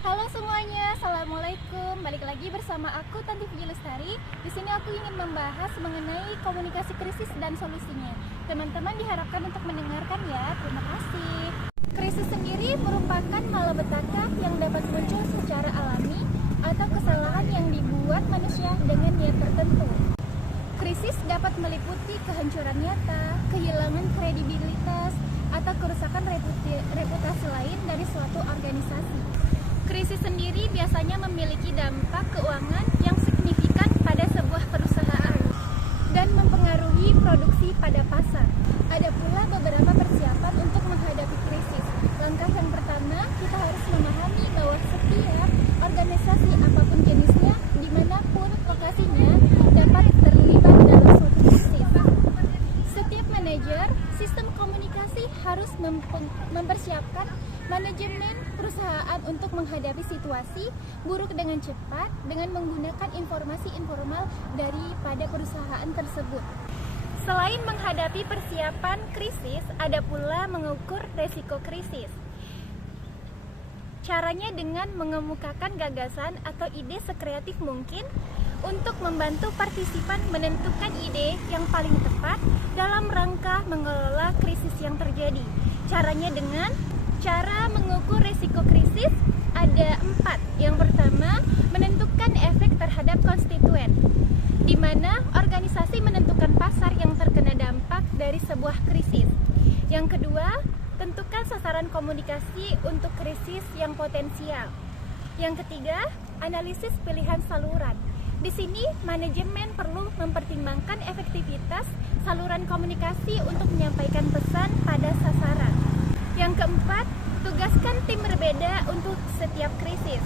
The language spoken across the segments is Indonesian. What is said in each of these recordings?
Halo semuanya, assalamualaikum. Balik lagi bersama aku Tanti Fiji Lestari. Di sini aku ingin membahas mengenai komunikasi krisis dan solusinya. Teman-teman diharapkan untuk mendengarkan ya. Terima kasih. Krisis sendiri merupakan malapetaka yang dapat muncul secara alami atau kesalahan yang dibuat manusia dengan niat tertentu. Krisis dapat meliputi kehancuran nyata, kehilangan kredibilitas, atau kerusakan reputasi lain dari suatu organisasi. Krisis sendiri biasanya memiliki dampak keuangan yang signifikan pada sebuah perusahaan dan mempengaruhi produksi pada pasar. Ada pula beberapa persiapan untuk menghadapi krisis. Langkah yang pertama, kita harus memahami bahwa setiap organisasi apapun jenisnya, dimanapun lokasinya, dapat terlibat dalam suatu krisis. Setiap manajer sistem komunikasi harus mempersiapkan manajemen perusahaan untuk menghadapi situasi buruk dengan cepat dengan menggunakan informasi informal daripada perusahaan tersebut. Selain menghadapi persiapan krisis, ada pula mengukur resiko krisis. Caranya dengan mengemukakan gagasan atau ide sekreatif mungkin untuk membantu partisipan menentukan ide yang paling tepat dalam rangka mengelola krisis yang terjadi. Caranya dengan cara mengukur risiko krisis ada 4. Yang pertama, menentukan efek terhadap konstituen, di mana organisasi menentukan pasar yang terkena dampak dari sebuah krisis. Yang kedua, tentukan sasaran komunikasi untuk krisis yang potensial. Yang ketiga, analisis pilihan saluran. Di sini, manajemen perlu mempertimbangkan efektivitas saluran komunikasi untuk menyampaikan pesan pada sasaran. Yang keempat, tugaskan tim berbeda untuk setiap krisis.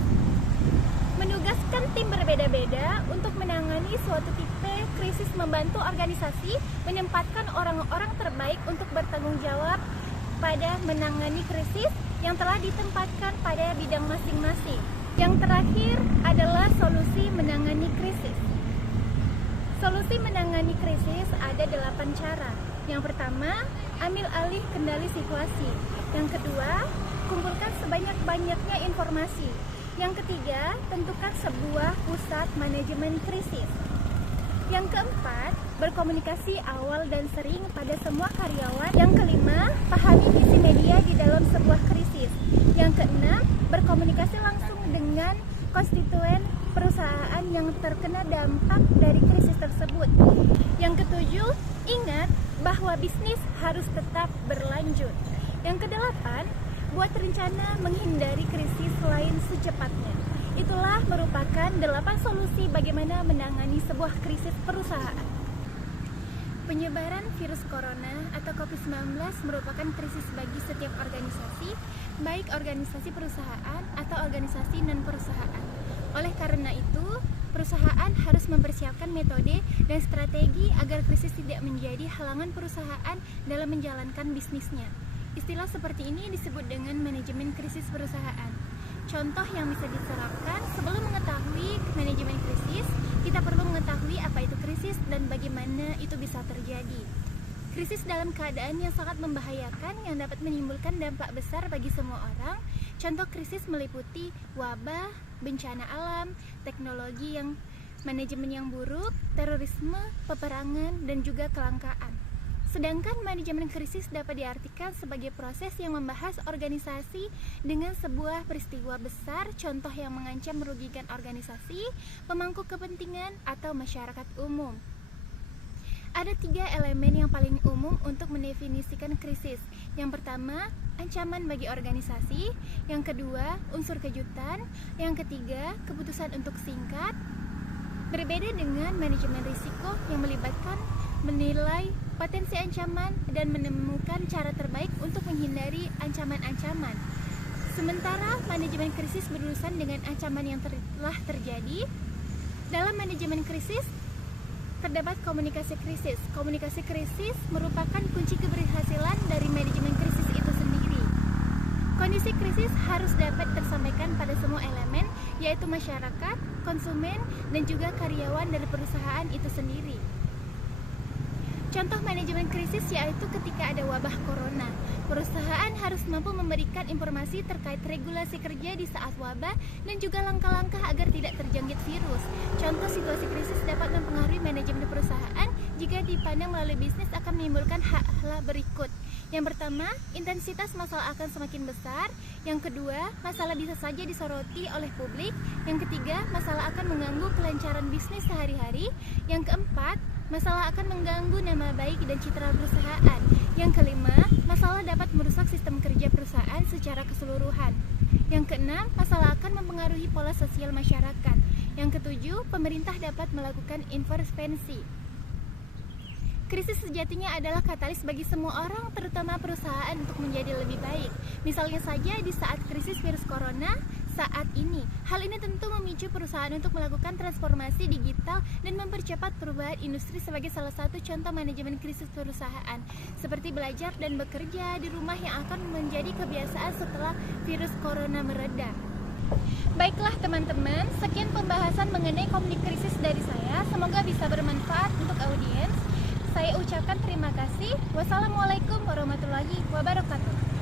Menugaskan tim berbeda-beda untuk menangani suatu tipe krisis membantu organisasi menempatkan orang-orang terbaik untuk bertanggung jawab pada menangani krisis yang telah ditempatkan pada bidang masing-masing. Yang terakhir adalah solusi menangani krisis. Solusi menangani krisis ada 8 cara. Yang pertama, ambil alih kendali situasi. Yang kedua, kumpulkan sebanyak-banyaknya informasi. Yang ketiga, tentukan sebuah pusat manajemen krisis. Yang keempat, berkomunikasi awal dan sering pada semua karyawan. Yang kelima, pahami visi media di dalam sebuah krisis. Yang keenam, berkomunikasi langsung dengan konstituen perusahaan yang terkena dampak dari krisis tersebut. Yang ketujuh, ingat bahwa bisnis harus tetap berlanjut. Yang kedelapan, buat rencana menghindari krisis lain secepatnya. Itulah merupakan 8 solusi bagaimana menangani sebuah krisis perusahaan. Penyebaran virus corona atau COVID-19 merupakan krisis bagi setiap organisasi, baik organisasi perusahaan atau organisasi non-perusahaan. Oleh karena itu, perusahaan harus mempersiapkan metode dan strategi agar krisis tidak menjadi halangan perusahaan dalam menjalankan bisnisnya. Istilah seperti ini disebut dengan manajemen krisis perusahaan. Contoh yang bisa diterapkan: sebelum mengetahui manajemen krisis, kita perlu mengetahui apa itu krisis dan bagaimana itu bisa terjadi. Krisis dalam keadaan yang sangat membahayakan yang dapat menimbulkan dampak besar bagi semua orang. Contoh krisis meliputi wabah, bencana alam, teknologi yang manajemen yang buruk, terorisme, peperangan, dan juga kelangkaan. Sedangkan manajemen krisis dapat diartikan sebagai proses yang membahas organisasi dengan sebuah peristiwa besar, contoh yang mengancam merugikan organisasi, pemangku kepentingan, atau masyarakat umum. Ada 3 elemen yang paling umum untuk mendefinisikan krisis. Yang pertama, ancaman bagi organisasi. Yang kedua, unsur kejutan. Yang ketiga, keputusan untuk singkat. Berbeda dengan manajemen risiko yang melibatkan menilai potensi ancaman dan menemukan cara terbaik untuk menghindari ancaman-ancaman. Sementara manajemen krisis berurusan dengan ancaman yang telah terjadi. Dalam manajemen krisis terdapat komunikasi krisis. Komunikasi krisis merupakan kunci keberhasilan dari manajemen krisis itu sendiri. Kondisi krisis harus dapat tersampaikan pada semua elemen, yaitu masyarakat, konsumen, dan juga karyawan dari perusahaan itu sendiri. Contoh manajemen krisis yaitu ketika ada wabah corona. Perusahaan harus mampu memberikan informasi terkait regulasi kerja di saat wabah dan juga langkah-langkah agar tidak terjangkit virus. Contoh situasi krisis dapat mempengaruhi manajemen perusahaan jika dipandang melalui bisnis akan menimbulkan hal berikut. Yang pertama, intensitas masalah akan semakin besar. Yang kedua, masalah bisa saja disoroti oleh publik. Yang ketiga, masalah akan mengganggu kelancaran bisnis sehari-hari. Yang keempat, masalah akan mengganggu nama baik dan citra perusahaan. Yang kelima, masalah dapat merusak sistem kerja perusahaan secara keseluruhan. Yang keenam, masalah akan mempengaruhi pola sosial masyarakat. Yang ketujuh, pemerintah dapat melakukan intervensi. Krisis sejatinya adalah katalis bagi semua orang, terutama perusahaan, untuk menjadi lebih baik. Misalnya saja di saat krisis virus corona saat ini. Hal ini tentu memicu perusahaan untuk melakukan transformasi digital dan mempercepat perubahan industri sebagai salah satu contoh manajemen krisis perusahaan. Seperti belajar dan bekerja di rumah yang akan menjadi kebiasaan setelah virus corona mereda. Baiklah teman-teman, sekian pembahasan mengenai konflik krisis dari saya. Semoga bisa bermanfaat untuk audiens. Saya ucapkan terima kasih. Wassalamualaikum warahmatullahi wabarakatuh.